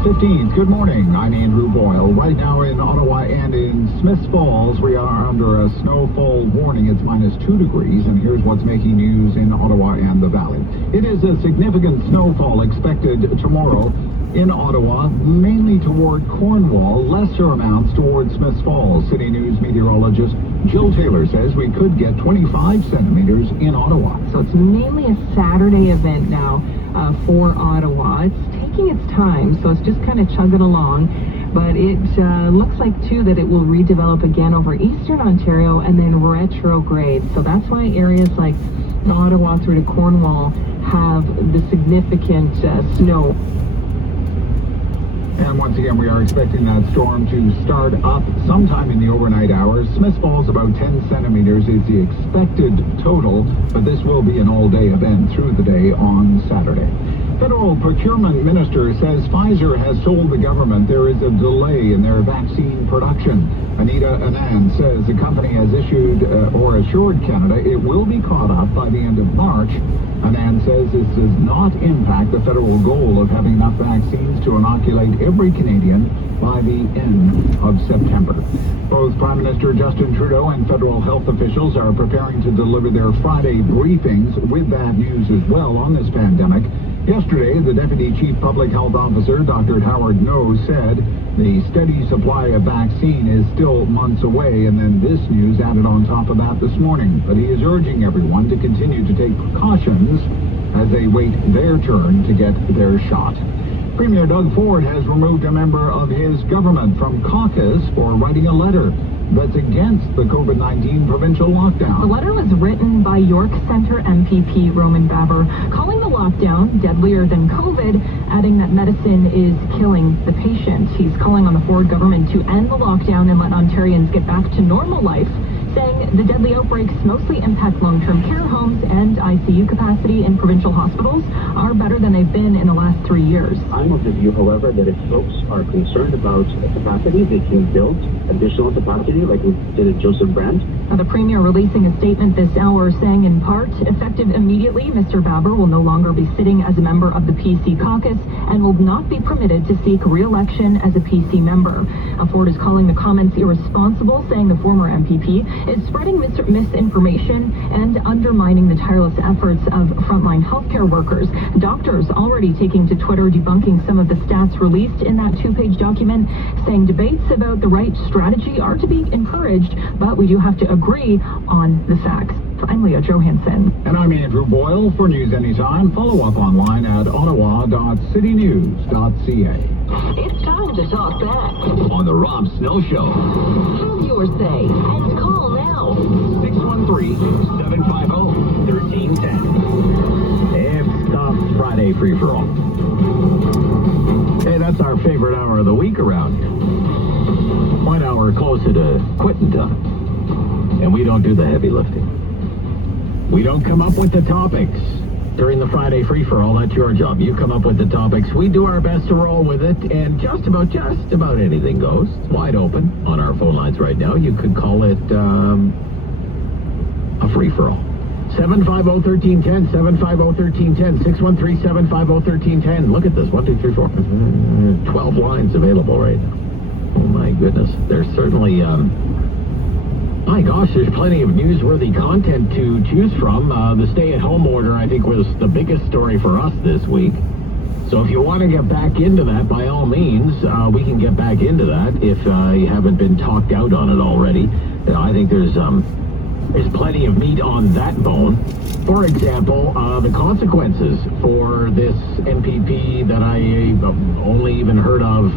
15th. Good morning. I'm Andrew Boyle. Right now in Ottawa and in Smiths Falls, we are under a snowfall warning. It's -2 degrees, and here's what's making news in Ottawa and the Valley. It is a significant snowfall expected tomorrow in Ottawa, mainly toward Cornwall, lesser amounts toward Smiths Falls. City News meteorologist Jill Taylor says we could get 25 centimeters in Ottawa. So it's mainly a Saturday event now for Ottawa. It's taking its time, so it's just kind of chugging along. But it looks like, too, that it will redevelop again over eastern Ontario and then retrograde. So that's why areas like Ottawa through to Cornwall have the significant snow. And once again, we are expecting that storm to start up sometime in the overnight hours. Smiths Falls, about 10 centimeters is the expected total, but this will be an all-day event through the day on Saturday. Federal Procurement Minister says Pfizer has told the government there is a delay in their vaccine production. Anita Anand says the company has issued or assured Canada it will be caught up by the end of March. Anand says this does not impact the federal goal of having enough vaccines to inoculate every Canadian by the end of September. Both Prime Minister Justin Trudeau and federal health officials are preparing to deliver their Friday briefings with that news as well on this pandemic. Yesterday, the Deputy Chief Public Health Officer, Dr. Howard No, said the steady supply of vaccine is still months away, and then this news added on top of that this morning. But he is urging everyone to continue to take precautions as they wait their turn to get their shot. Premier Doug Ford has removed a member of his government from caucus for writing a letter that's against the COVID-19 provincial lockdown. The letter was written by York Centre MPP Roman Baber, calling the lockdown deadlier than COVID, adding that medicine is killing the patient. He's calling on the Ford government to end the lockdown and let Ontarians get back to normal life, saying the deadly outbreaks mostly impact long-term care homes and ICU capacity in provincial hospitals are better than they've been in the last 3 years. I'm of the view, however, that if folks are concerned about capacity, they can build additional capacity like we did at Joseph Brand. Now, the Premier releasing a statement this hour saying in part, effective immediately, Mr. Baber will no longer be sitting as a member of the PC caucus and will not be permitted to seek re-election as a PC member. Ford is calling the comments irresponsible, saying the former MPP is spreading misinformation and undermining the tireless efforts of frontline healthcare workers. Doctors already taking to Twitter debunking some of the stats released in that 2-page document, saying debates about the right strategy are to be encouraged, but we do have to agree on the facts. I'm Leah Johansson. And I'm Andrew Boyle. For News Anytime, follow up online at ottawa.citynews.ca. It's time to talk back On the Rob Snow Show. Have your say and call now. 613-750-1310. It's the Friday Free-For-All. Hey, that's our favorite hour of the week around here. 1 hour closer to quitting time. And we don't do the heavy lifting. We don't come up with the topics during the Friday Free-For-All. That's your job. You come up with the topics. We do our best to roll with it, and just about anything goes. It's wide open on our phone lines right now. You could call it a free-for-all. 750-1310, 750-1310, 613-750-1310. Look at this. 1, 2, 3, 4. 12 lines available right now. Oh, my goodness. There's certainly... my gosh, there's plenty of newsworthy content to choose from. The stay-at-home order, I think, was the biggest story for us this week. So if you want to get back into that, by all means, we can get back into that if you haven't been talked out on it already. I think there's plenty of meat on that bone. For example, the consequences for this MPP that I only even heard of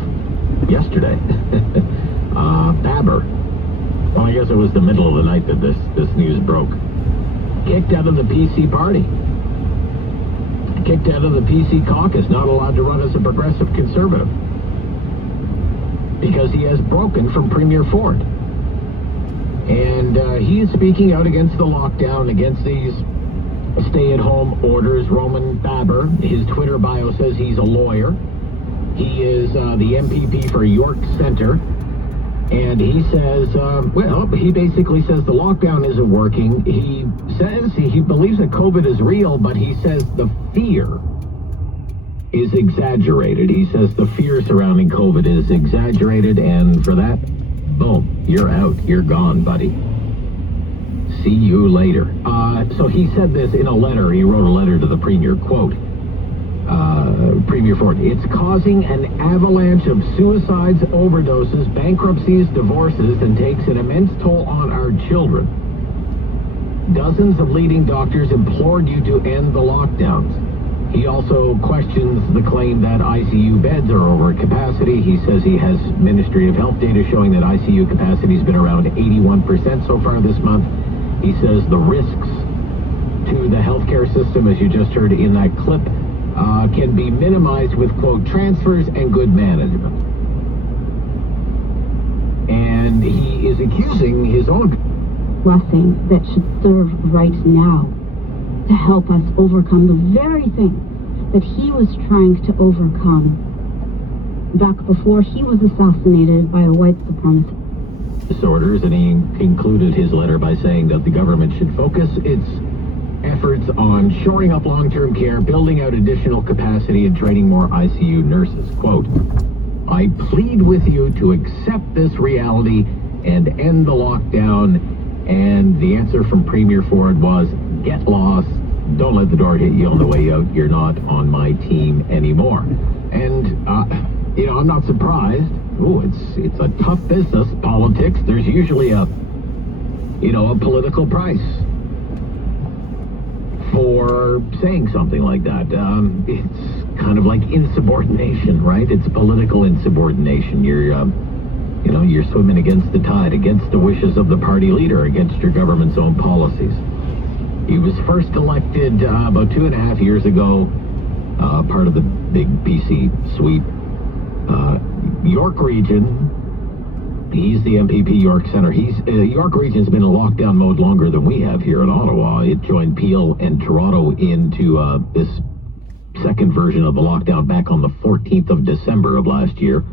yesterday. Baber. Well, I guess it was the middle of the night that this news broke. Kicked out of the PC party. Kicked out of the PC caucus. Not allowed to run as a progressive conservative. Because he has broken from Premier Ford. And he is speaking out against the lockdown, against these stay-at-home orders. Roman Baber, his Twitter bio says he's a lawyer. He is the MPP for York Centre. And he says, he basically says the lockdown isn't working. He says he believes that COVID is real, but he says the fear is exaggerated. He says the fear surrounding COVID is exaggerated, and for that, boom, you're out. You're gone, buddy. See you later. So he said this in a letter. He wrote a letter to the Premier, quote, Premier Ford, it's causing an avalanche of suicides, overdoses, bankruptcies, divorces, and takes an immense toll on our children. Dozens of leading doctors implored you to end the lockdowns. He also questions the claim that ICU beds are over capacity. He says he has Ministry of Health data showing that ICU capacity has been around 81% so far this month. He says the risks to the healthcare system, as you just heard in that clip, can be minimized with, quote, transfers and good management. And he is accusing his own blessing that should serve right now to help us overcome the very thing that he was trying to overcome back before he was assassinated by a white supremacist. Disorders, and he concluded his letter by saying that the government should focus its efforts on shoring up long-term care, building out additional capacity, and training more ICU nurses. Quote, I plead with you to accept this reality and end the lockdown. And the answer from Premier Ford was, get lost, don't let the door hit you on the way out, you're not on my team anymore. And, I'm not surprised. It's a tough business, politics. There's usually a political price for saying something like that. It's kind of like insubordination, right? It's political insubordination. You're swimming against the tide, against the wishes of the party leader, against your government's own policies. He was first elected about 2.5 years ago, part of the big PC sweep. York Region, he's the MPP York Centre. York Region's been in lockdown mode longer than we have here in Ottawa. It joined Peel and Toronto into this second version of the lockdown back on the 14th of December of last year.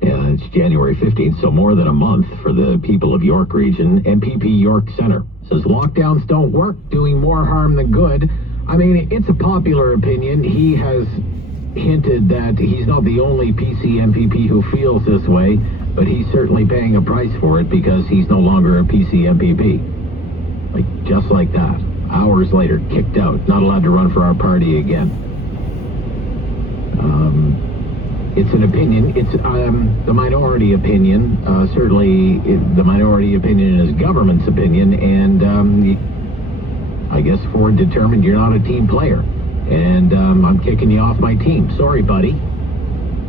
It's January 15th, so more than a month for the people of York Region. MPP York Centre says lockdowns don't work, doing more harm than good. I mean, it's a popular opinion. He has hinted that he's not the only PC MPP who feels this way, but he's certainly paying a price for it because he's no longer a PC MPP. Just like that. Hours later, kicked out, not allowed to run for our party again. It's an opinion. It's the minority opinion. Certainly, the minority opinion is government's opinion, and I guess Ford determined you're not a team player, and I'm kicking you off my team. Sorry, buddy.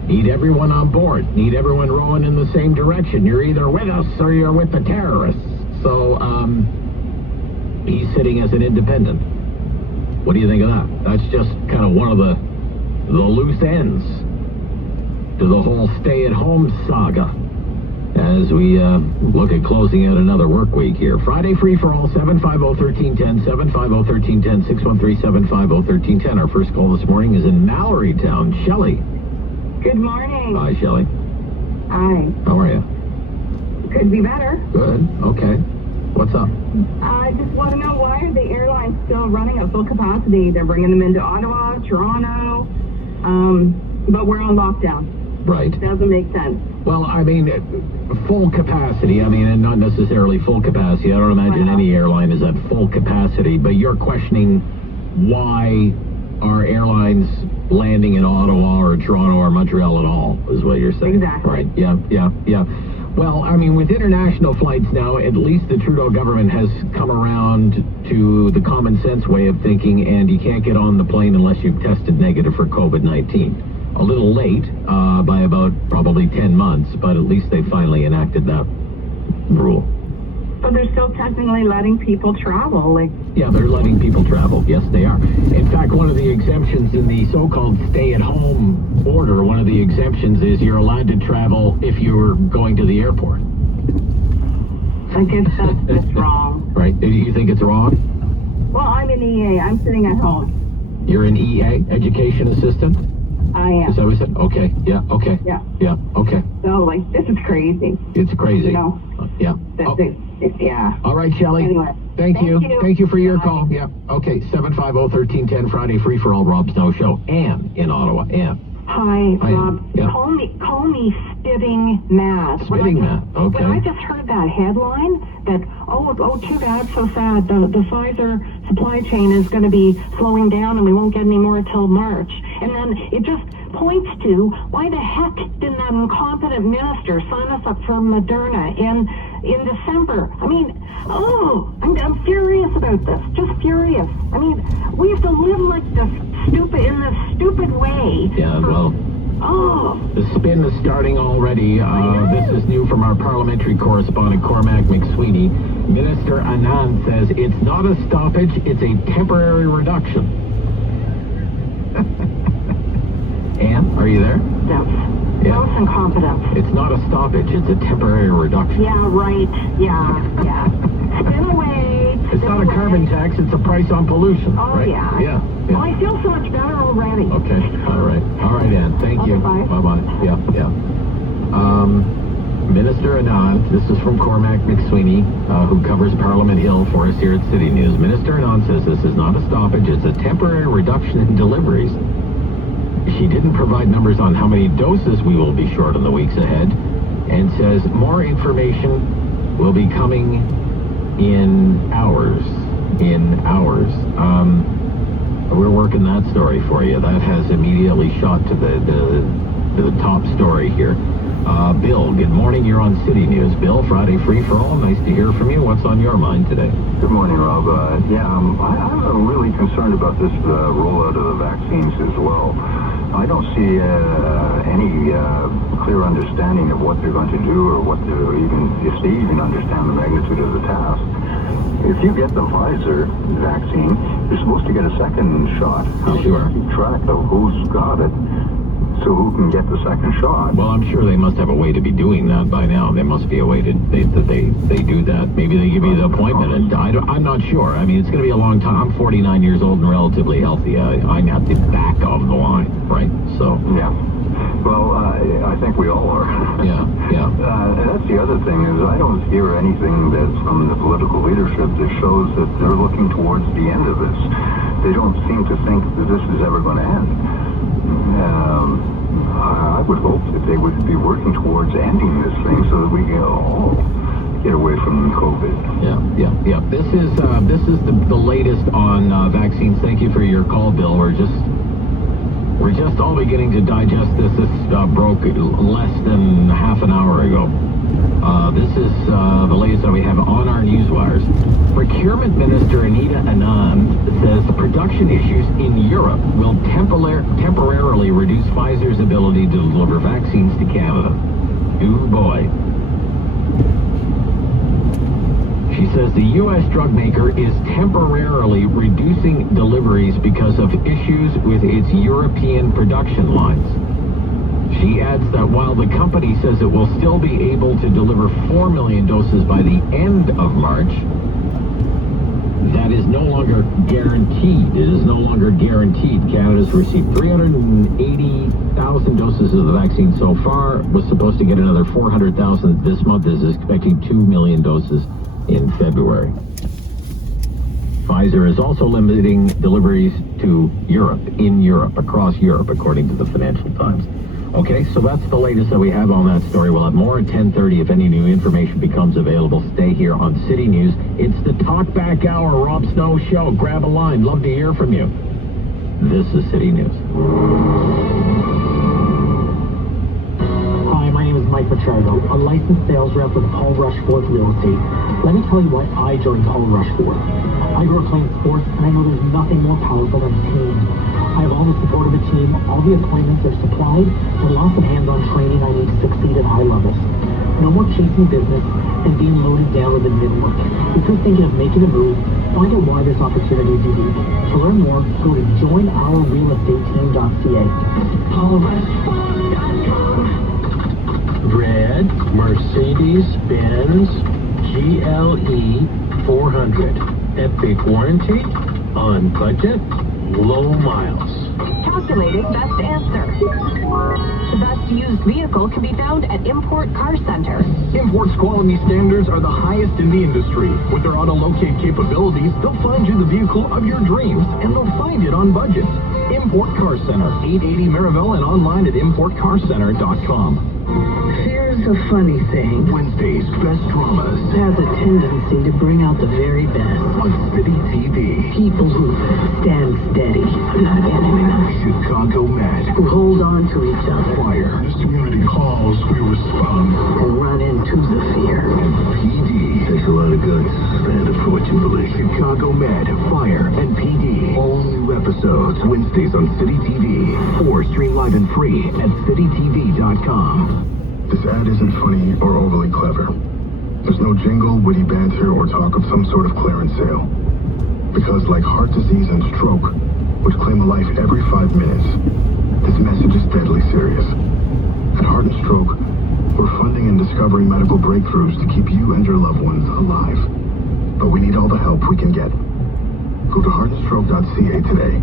Need everyone on board. Need everyone rowing in the same direction. You're either with us or you're with the terrorists. So he's sitting as an independent. What do you think of that? That's just kind of one of the loose ends to the whole stay-at-home saga as we look at closing out another work week here. Friday free for all, 750-1310, 750-1310, 613-750-1310. Our first call this morning is in Mallorytown. Shelley. Good morning. Hi, Shelley. Hi. How are you? Could be better. Good. Okay. What's up? I just want to know, why are the airlines still running at full capacity? They're bringing them into Ottawa, Toronto, but we're on lockdown. Right. Doesn't make sense. Well, I mean, full capacity, and not necessarily full capacity. I don't imagine any airline is at full capacity, but you're questioning why are airlines landing in Ottawa or Toronto or Montreal at all, is what you're saying. Exactly. Right, yeah. Well, with international flights now, at least the Trudeau government has come around to the common sense way of thinking, and you can't get on the plane unless you've tested negative for COVID-19. A little late, by about probably 10 months, but at least they finally enacted that rule. But they're still technically letting people travel. Yeah, they're letting people travel. Yes, they are. In fact, one of the exemptions in the so-called stay-at-home order, one of the exemptions is you're allowed to travel if you're going to the airport. I guess that's wrong. Right? You think it's wrong? Well, I'm an EA. I'm sitting at home. You're an EA, education assistant? I am. Is that what you said? Okay. Yeah. Okay. Yeah. Yeah. Okay. So, this is crazy. It's crazy. Yeah. Yeah. Yeah. All right, Shelley. Anyway. Thank you. you. Thank you for your Bye. call. Yeah. Okay, 750-1310, Friday, free-for-all, Rob Snow Show. Ann in Ottawa. Ann. Hi, Hi, Rob. yeah. Call me spitting mad. Spitting mad, okay. When I just heard that headline that, oh, too bad, so sad, the Pfizer supply chain is going to be slowing down and we won't get any more till March. And then it just points to, why the heck didn't that incompetent minister sign us up for Moderna in December? I mean, I'm furious about this. Just furious. I mean, we have to live like this in this stupid way. Yeah, well, the spin is starting already. This is new from our parliamentary correspondent, Cormac McSweeney. Minister Anand says it's not a stoppage, it's a temporary reduction. Ann, are you there? Gross incompetence. It's not a stoppage, it's a temporary reduction. Yeah, right. Yeah. Spin away. It's not a carbon tax, it's a price on pollution, right? Yeah. Well, I feel so much better already. Okay, all right, Ann, thank you. Bye. Bye-bye. Yeah. Minister Anand, this is from Cormac McSweeney, who covers Parliament Hill for us here at City News. Minister Anand says this is not a stoppage, it's a temporary reduction in deliveries. She didn't provide numbers on how many doses we will be short in the weeks ahead, and says more information will be coming in hours. We're working that story for you. That has immediately shot to the top story here. Bill, good morning. You're on City News. Bill, Friday free for all. Nice to hear from you. What's on your mind today? Good morning, Rob. I'm really concerned about this rollout of the vaccines as well. I don't see any clear understanding of what they're going to do or if they even understand the magnitude of the task. If you get the Pfizer vaccine, you're supposed to get a second shot. How Sure. do you keep track of who's got it so who can get the second shot? Well, I'm sure they must have a way to be doing that by now. There must be a way that they do that. Maybe they give you the appointment, and I'm not sure. I mean, it's going to be a long time. I'm 49 years old and relatively healthy. I'm at the back of the line, right? So. Yeah. Well, I think we all are. Yeah. And that's the other thing is I don't hear anything that's from the political leadership that shows that they're looking towards the end of this. They don't seem to think that this is ever going to end. I would hope that they would be working towards ending this thing so that we can all get away from COVID. Yeah. This is the latest on vaccines. Thank you for your call, Bill. We're just all beginning to digest this. This broke less than half an hour ago. This is the latest that we have on our newswires. Procurement Minister Anita Anand says production issues in Europe will temporarily reduce Pfizer's ability to deliver vaccines to Canada. Oh boy. She says the U.S. drug maker is temporarily reducing deliveries because of issues with its European production lines. She adds that while the company says it will still be able to deliver 4 million doses by the end of March, that is no longer guaranteed. It is no longer guaranteed. Canada's received 380,000 doses of the vaccine so far, was supposed to get another 400,000 this month, is expecting 2 million doses in February. Pfizer is also limiting deliveries to Europe, across Europe, according to the Financial Times. Okay, so that's the latest that we have on that story. We'll have more at 10:30 if any new information becomes available. Stay here on City News. It's the Talkback Hour, Rob Snow Show. Grab a line. Love to hear from you. This is City News. Hi, my name is Mike Machardo, a licensed sales rep with Paul Rushforth Real Estate. Let me tell you why I joined Paul Rushforth. I grew up playing sports, and I know there's nothing more powerful than a team. I have all the support of a team, all the appointments are supplied, and lots of hands-on training I need to succeed at high levels. No more chasing business and being loaded down with admin work. If you're thinking of making a move, find out why this opportunity is unique. To learn more, go to joinourrealestateteam.ca. Red Mercedes-Benz GLE 400. Epic warranty, on budget, low miles. Calculating best answer. The best used vehicle can be found at Import Car Center. Import's quality standards are the highest in the industry. With their auto-locate capabilities, they'll find you the vehicle of your dreams, and they'll find it on budget. Import Car Center, 880 Maryville, and online at importcarcenter.com. Fear's a funny thing. Wednesday's best dramas It has a tendency to bring out the very best. on City TV. People who stand steady, not anymore. Chicago Med. Who hold on to each other. Fire. This community calls, we respond. Who run into the fear. And PD. Takes a lot of guts. Stand up for what you believe. Chicago Med, Fire, and PD. All new episodes Wednesdays on City TV. Or stream live and free at citytv.com. This ad isn't funny or overly clever. There's no jingle, witty banter, or talk of some sort of clearance sale. Because like heart disease and stroke, which claim a life every 5 minutes, this message is deadly serious. At Heart and Stroke, we're funding and discovering medical breakthroughs to keep you and your loved ones alive. But we need all the help we can get. Go to heartandstroke.ca today.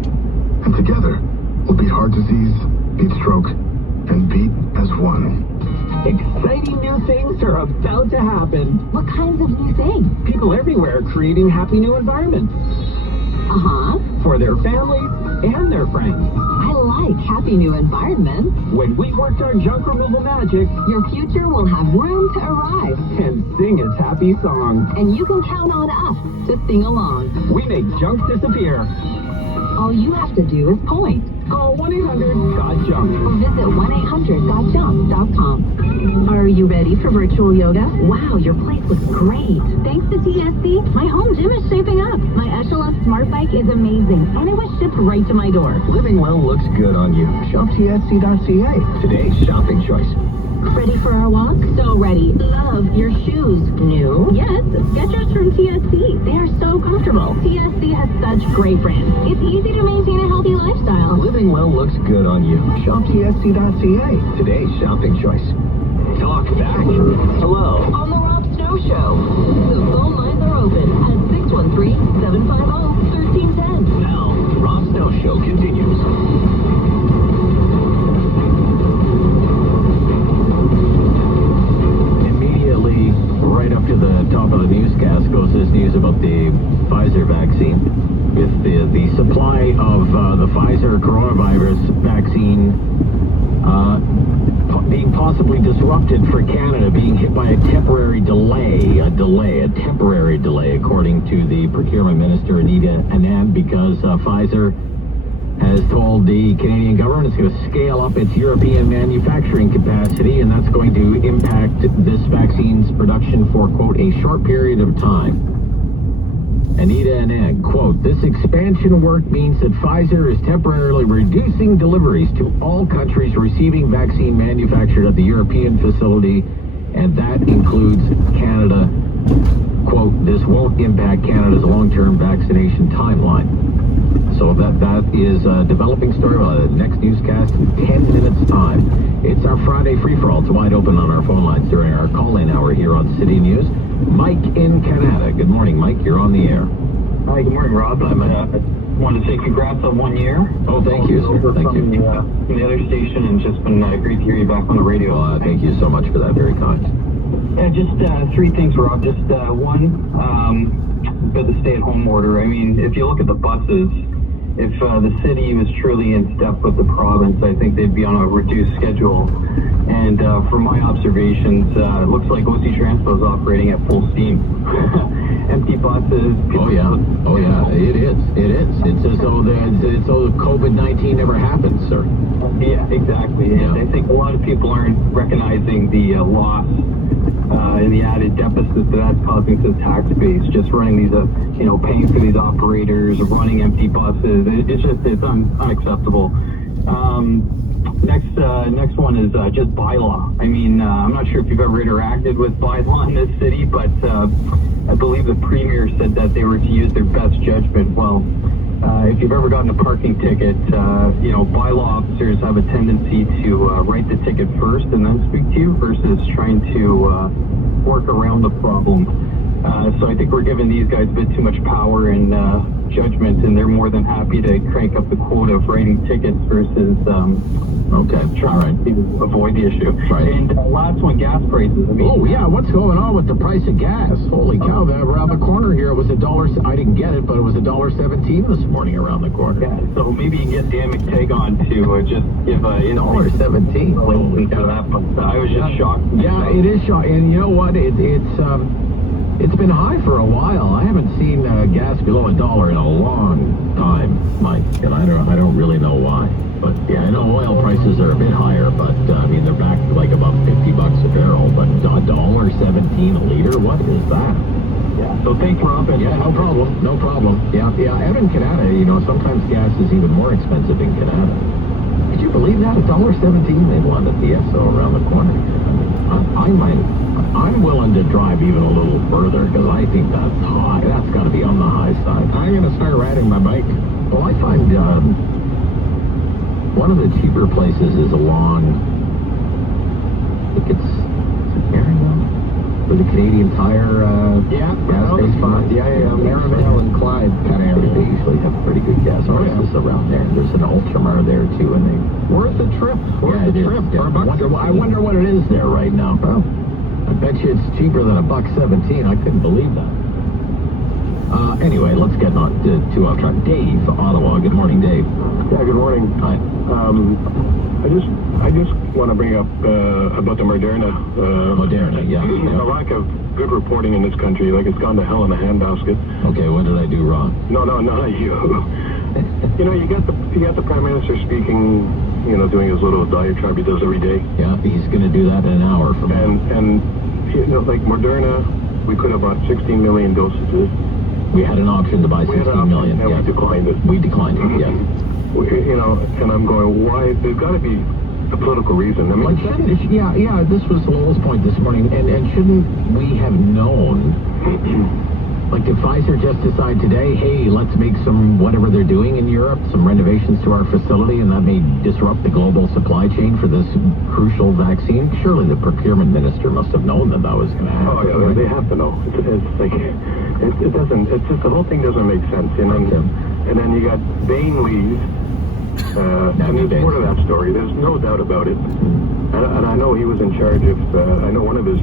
And together, we'll beat heart disease, beat stroke, and beat as one. Exciting new things are about to happen. What kinds of new things? People everywhere are creating happy new environments Uh-huh. for their families and their friends. I like happy new environments. When we worked our junk removal magic Your future will have room to arrive. and sing its happy song, And you can count on us to sing along. we make junk disappear. All you have to do is point. Call 1-800-GOT-JUNK. Or visit 1-800-GOTJUMP.com. Are you ready for virtual yoga? Wow, your place looks great. Thanks to TSC, my home gym is shaping up. My Echelon Smart Bike is amazing, and it was shipped right to my door. Living well looks good on you. Shop tsc.ca. Today's shopping choice. Ready for our walk? So ready. Love your shoes. New? Yes, Skechers from TSC. They are so comfortable. TSC has such great brands. It's easy to maintain a healthy lifestyle. Living well looks good on you. Shop tsc.ca. Today's shopping choice. Talk back. Hello. On the Rob Snow Show. The phone lines are open at 613-750-1310. Now, the Rob Snow Show continues. Immediately, right up to the top of the newscast goes this news about the Pfizer vaccine. With the supply of the Pfizer coronavirus vaccine being possibly disrupted for Canada, being hit by a temporary delay, according to the procurement minister, Anita Anand, because Pfizer has told the Canadian government it's going to scale up its European manufacturing capacity, and that's going to impact this vaccine's production for, quote, a short period of time. Anita Anand, quote, this expansion work means that Pfizer is temporarily reducing deliveries to all countries receiving vaccine manufactured at the European facility, and that includes Canada. Quote, this won't impact Canada's long-term vaccination timeline. So that is a developing story. Next newscast in 10 minutes' time. It's our Friday free-for-all. It's wide open on our phone lines during our call-in hour here on City News. Mike in Canada. Good morning, Mike. You're on the air. Hi, good morning, Rob. I wanted to say congrats on 1 year. Oh, thank you, sir. Thank you. From the other station, and just been great to hear you back on the radio. Thank you so much for that. Very kind. Yeah, just three things, Rob. Just one, about the stay-at-home order. I mean, if you look at the buses, if the city was truly in step with the province, I think they'd be on a reduced schedule. And from my observations, it looks like OC Transpo is operating at full steam. Empty buses. Oh yeah, it is. It's as though COVID-19 never happened, sir. Yeah, exactly. And I think a lot of people aren't recognizing the loss and the added deficit that's causing to the tax base. Just running these, paying for these operators, running empty buses. It's unacceptable. Next one is just bylaw. I mean, I'm not sure if you've ever interacted with bylaw in this city, but I believe the premier said that they were to use their best judgment. Well, if you've ever gotten a parking ticket, bylaw officers have a tendency to write the ticket first and then speak to you versus trying to work around the problem. So I think we're giving these guys a bit too much power and judgment, and they're more than happy to crank up the quota of writing tickets versus trying to avoid the issue. Right. And last one, gas prices. I mean, Oh, yeah, what's going on with the price of gas? Holy cow, around the corner here, it was $1. I didn't get it, but it was $1.17 this morning around the corner. Yeah, so maybe you can get Dan McTagg on to just give a $1.17. link to that, but I was just shocked. Yeah, it is shocking. And you know what? It's been high for a while. I haven't seen gas below $1 in a long time, Mike, and I don't really know why. But yeah, I know oil prices are a bit higher, but I mean they're back like above $50 a barrel. But $1.17 a liter, what is that? Yeah. So thanks, Rob. Yeah, no problem, no problem. Yeah. Out in Canada, sometimes gas is even more expensive in Canada. Could you believe that? $1.17 they want at the Esso around the corner. I'm willing to drive even a little further because I think that's high. That's got to be on the high side. I'm going to start riding my bike. Well, I find one of the cheaper places is along, I think it's Merivale, where the Canadian Tire gas station. Yeah, Merivale and Clyde kind of area. They usually have pretty good gas. Is around there. There's an Ultramar there too, and they Worth the trip. For I wonder what it is there right now. Well, I bet you it's cheaper than $1.17. I couldn't believe that. Anyway, let's get on to off track. Dave, Ottawa. Good morning, Dave. Yeah, good morning. Hi. I just want to bring up about the Moderna. Moderna, yeah. A lack of good reporting in this country. Like it's gone to hell in a handbasket. Okay, what did I do wrong? No, not you. You got the Prime Minister speaking. Doing his little diatribe he does every day. Yeah, he's going to do that in an hour from now. And like Moderna, we could have bought 16 million doses. We had an option to buy 16 million. And we declined it. We declined it, yes. And I'm going, why? There's got to be a political reason. I mean, this was Lowell's point this morning, and shouldn't we have known? Like, did Pfizer just decide today, hey, let's make some, whatever they're doing in Europe, some renovations to our facility, and that may disrupt the global supply chain for this crucial vaccine? Surely the procurement minister must have known that was going to happen. Oh, yeah, they have to know. It's like, it doesn't, it's just, the whole thing doesn't make sense. And then you got Bain leave, and there's more to that story. There's no doubt about it. And I know he was in charge of, I know one of his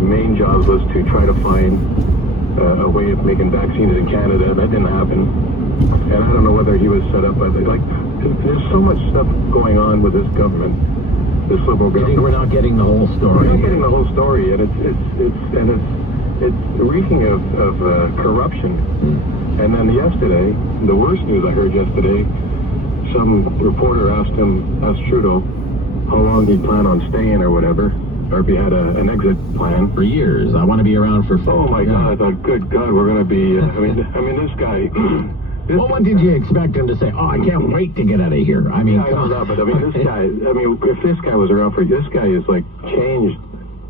main jobs was to try to find a way of making vaccines in Canada. That didn't happen. And I don't know whether he was set up by there's so much stuff going on with this government, this Liberal government. You think we're not getting the whole story? We're not getting the whole story, and it's reeking of corruption. And then yesterday, the worst news I heard yesterday, some reporter asked Trudeau how long he'd plan on staying or whatever. Or if he had an exit plan. For years. I want to be around for... Oh, my God. I thought, good God, we're going to be... I mean, this guy... what did you expect him to say? Oh, I can't wait to get out of here. I mean... Yeah, I don't know, but I mean, this guy... I mean, if this guy was around for... This guy is, changed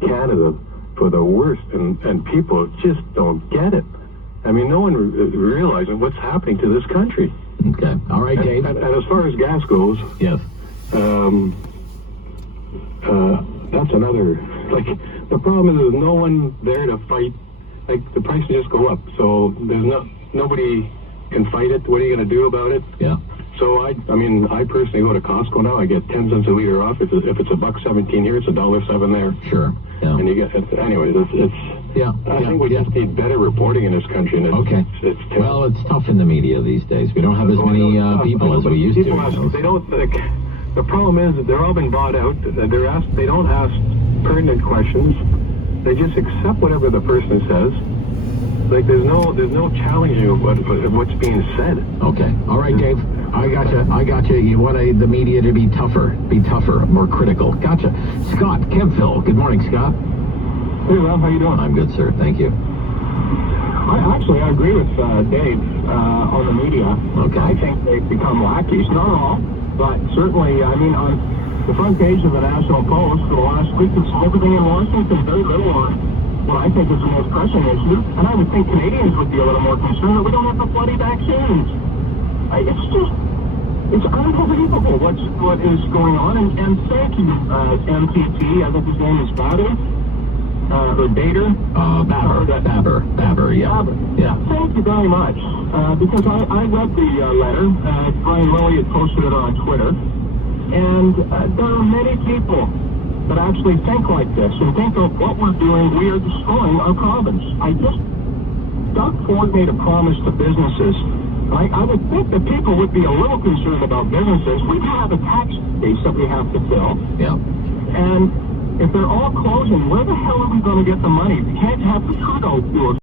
Canada for the worst, and people just don't get it. I mean, no one realizing what's happening to this country. Okay. All right, Dave. And as far as gas goes... Yes. That's another, the problem is there's no one there to fight, the prices just go up, so there's nobody can fight it. What are you going to do about it? Yeah. So I personally go to Costco now, I get 10 cents a liter off. If it's $1.17 here, it's $1.07 there. Sure. Yeah. And you get, anyways, I think we just need better reporting in this country. And it's well, it's tough in the media these days. We don't have as many people as we used to. They don't, the problem is that they're all been bought out. They don't ask pertinent questions. They just accept whatever the person says. There's no challenging of what's being said. Okay. All right, Dave. I gotcha. You want the media to be tougher, more critical. Gotcha. Scott, Kempville. Good morning, Scott. Hey, Rob. How you doing? I'm good, sir. Thank you. I agree with Dave on the media. Okay. I think they've become lackeys. Not all. But certainly, I mean, on the front page of the National Post for the last week, it's everything in Washington, very little on what I think is the most pressing issue. And I would think Canadians would be a little more concerned that we don't have the bloody vaccines. It's unbelievable what is going on. And thank you, MPP, I think his name is Badu. or Bader? Baber, yeah. Yeah. Thank you very much. Because I read the letter. Brian Lilly had posted it on Twitter. And there are many people that actually think like this and think of what we're doing, we are destroying our province. Doug Ford made a promise to businesses. I would think that people would be a little concerned about businesses. We do have a tax base that we have to fill. Yeah. And if they're all closing, where the hell are we going to get the money? We can't have the Trudeau do a